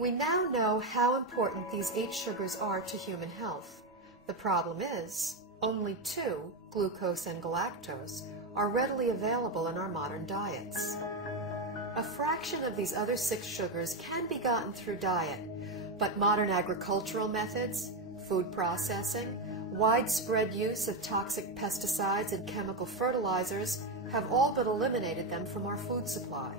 We now know how important these 8 sugars are to human health. The problem is, only 2, glucose and galactose, are readily available in our modern diets. A fraction of these other 6 sugars can be gotten through diet, but modern agricultural methods, food processing, widespread use of toxic pesticides and chemical fertilizers have all but eliminated them from our food supply.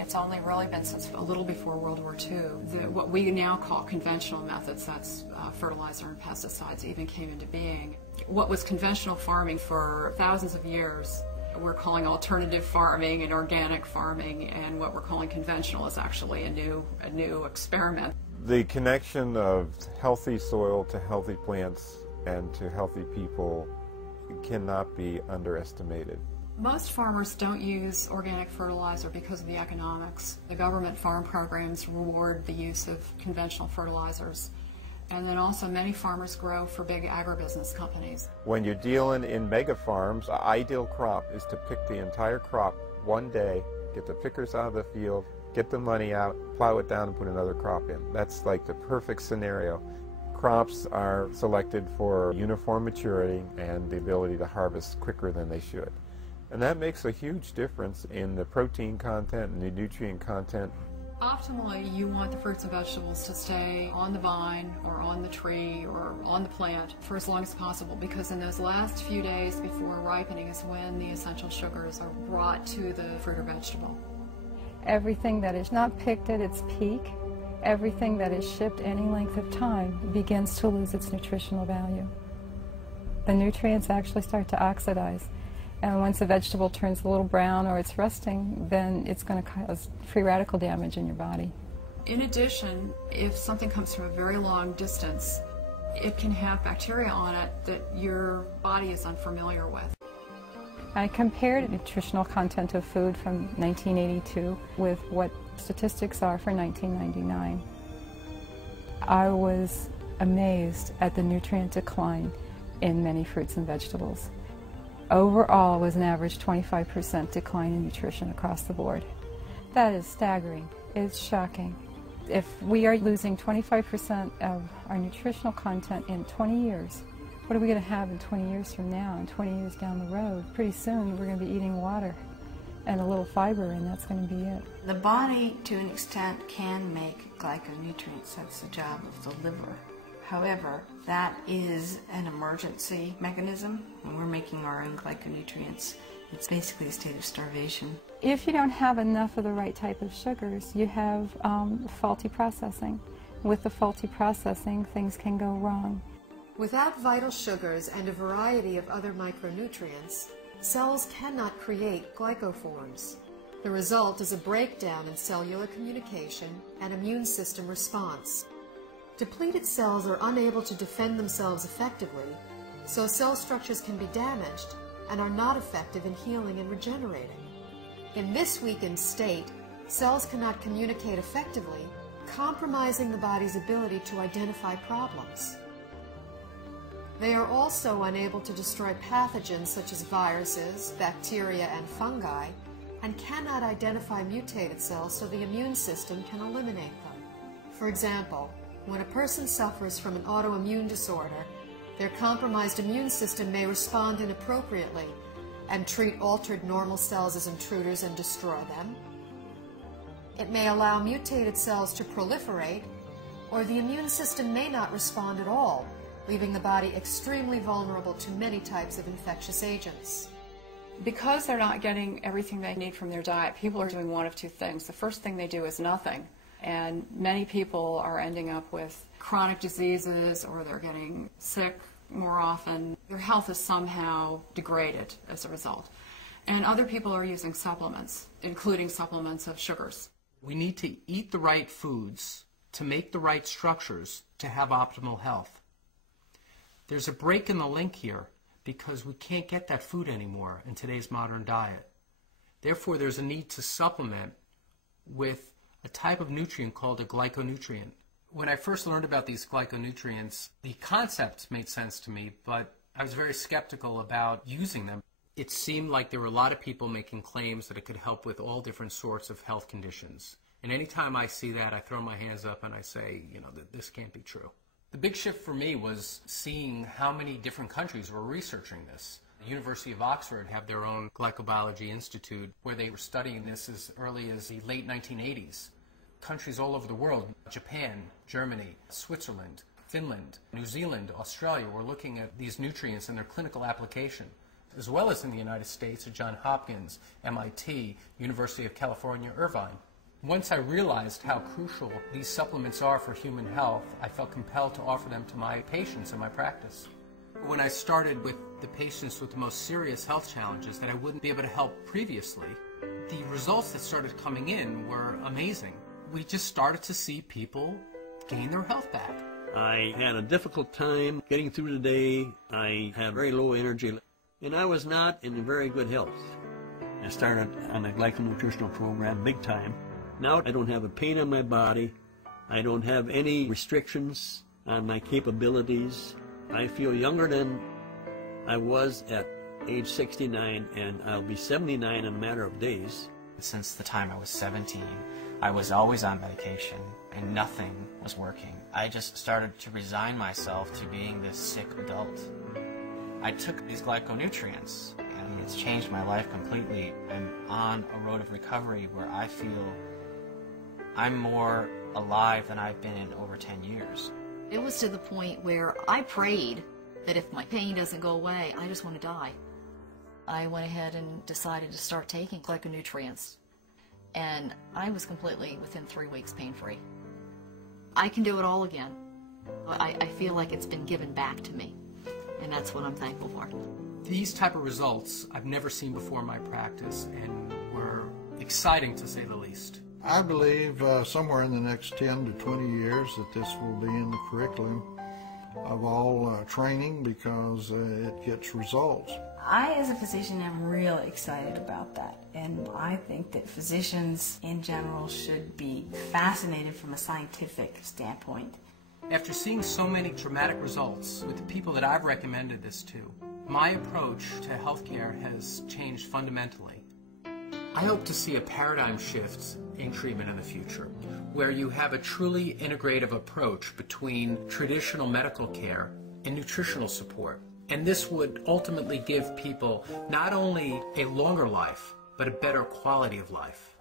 It's only really been since a little before World War II that what we now call conventional methods, that's fertilizer and pesticides, even came into being. What was conventional farming for thousands of years, we're calling alternative farming and organic farming, and what we're calling conventional is actually a new experiment. The connection of healthy soil to healthy plants and to healthy people cannot be underestimated. Most farmers don't use organic fertilizer because of the economics. The government farm programs reward the use of conventional fertilizers. And then also many farmers grow for big agribusiness companies. When you're dealing in mega farms, the ideal crop is to pick the entire crop one day, get the pickers out of the field, get the money out, plow it down and put another crop in. That's like the perfect scenario. Crops are selected for uniform maturity and the ability to harvest quicker than they should. And that makes a huge difference in the protein content and the nutrient content. Optimally, you want the fruits and vegetables to stay on the vine or on the tree or on the plant for as long as possible, because in those last few days before ripening is when the essential sugars are brought to the fruit or vegetable. Everything that is not picked at its peak, everything that is shipped any length of time begins to lose its nutritional value. The nutrients actually start to oxidize. And once a vegetable turns a little brown or it's rusting, then it's going to cause free radical damage in your body. In addition, if something comes from a very long distance, it can have bacteria on it that your body is unfamiliar with. I compared nutritional content of food from 1982 with what statistics are for 1999. I was amazed at the nutrient decline in many fruits and vegetables. Overall was an average 25% decline in nutrition across the board. That is staggering. It's shocking. If we are losing 25% of our nutritional content in 20 years, what are we going to have in 20 years from now and 20 years down the road? Pretty soon we're going to be eating water and a little fiber, and that's going to be it. The body, to an extent, can make glyconutrients. That's the job of the liver. However, that is an emergency mechanism. When we're making our own glyconutrients, it's basically a state of starvation. If you don't have enough of the right type of sugars, you have faulty processing. With the faulty processing, things can go wrong. Without vital sugars and a variety of other micronutrients, cells cannot create glycoforms. The result is a breakdown in cellular communication and immune system response. Depleted cells are unable to defend themselves effectively, so cell structures can be damaged and are not effective in healing and regenerating. In this weakened state, cells cannot communicate effectively, compromising the body's ability to identify problems. They are also unable to destroy pathogens such as viruses, bacteria, and fungi, and cannot identify mutated cells so the immune system can eliminate them. For example, when a person suffers from an autoimmune disorder, their compromised immune system may respond inappropriately and treat altered normal cells as intruders and destroy them. It may allow mutated cells to proliferate, or the immune system may not respond at all, leaving the body extremely vulnerable to many types of infectious agents. Because they're not getting everything they need from their diet, people are doing one of two things. The first thing they do is nothing. And many people are ending up with chronic diseases, or they're getting sick more often. Their health is somehow degraded as a result. And other people are using supplements, including supplements of sugars. We need to eat the right foods to make the right structures to have optimal health. There's a break in the link here because we can't get that food anymore in today's modern diet. Therefore, there's a need to supplement with a type of nutrient called a glyconutrient. When I first learned about these glyconutrients, the concepts made sense to me, but I was very skeptical about using them. It seemed like there were a lot of people making claims that it could help with all different sorts of health conditions. And anytime I see that, I throw my hands up and I say, you know, that this can't be true. The big shift for me was seeing how many different countries were researching this. The University of Oxford have their own glycobiology institute where they were studying this as early as the late 1980s. Countries all over the world, Japan, Germany, Switzerland, Finland, New Zealand, Australia, were looking at these nutrients and their clinical application, as well as in the United States at Johns Hopkins, MIT, University of California, Irvine. Once I realized how crucial these supplements are for human health, I felt compelled to offer them to my patients in my practice. When I started with the patients with the most serious health challenges that I wouldn't be able to help previously, the results that started coming in were amazing. We just started to see people gain their health back. I had a difficult time getting through the day. I had very low energy, and I was not in very good health. I started on a glyconutritional program big time. Now I don't have a pain in my body. I don't have any restrictions on my capabilities. I feel younger than I was at age 69, and I'll be 79 in a matter of days. Since the time I was 17, I was always on medication, and nothing was working. I just started to resign myself to being this sick adult. I took these glyconutrients, and it's changed my life completely. I'm on a road of recovery where I feel I'm more alive than I've been in over 10 years. It was to the point where I prayed that if my pain doesn't go away, I just want to die. I went ahead and decided to start taking glyconutrients, and I was completely, within 3 weeks, pain-free. I can do it all again. I feel like it's been given back to me, and that's what I'm thankful for. These type of results I've never seen before in my practice, and were exciting to say the least. I believe somewhere in the next 10 to 20 years that this will be in the curriculum of all training because it gets results. I, as a physician, am really excited about that, and I think that physicians in general should be fascinated from a scientific standpoint. After seeing so many dramatic results with the people that I've recommended this to, my approach to healthcare has changed fundamentally. I hope to see a paradigm shift in treatment in the future, where you have a truly integrative approach between traditional medical care and nutritional support. And this would ultimately give people not only a longer life, but a better quality of life.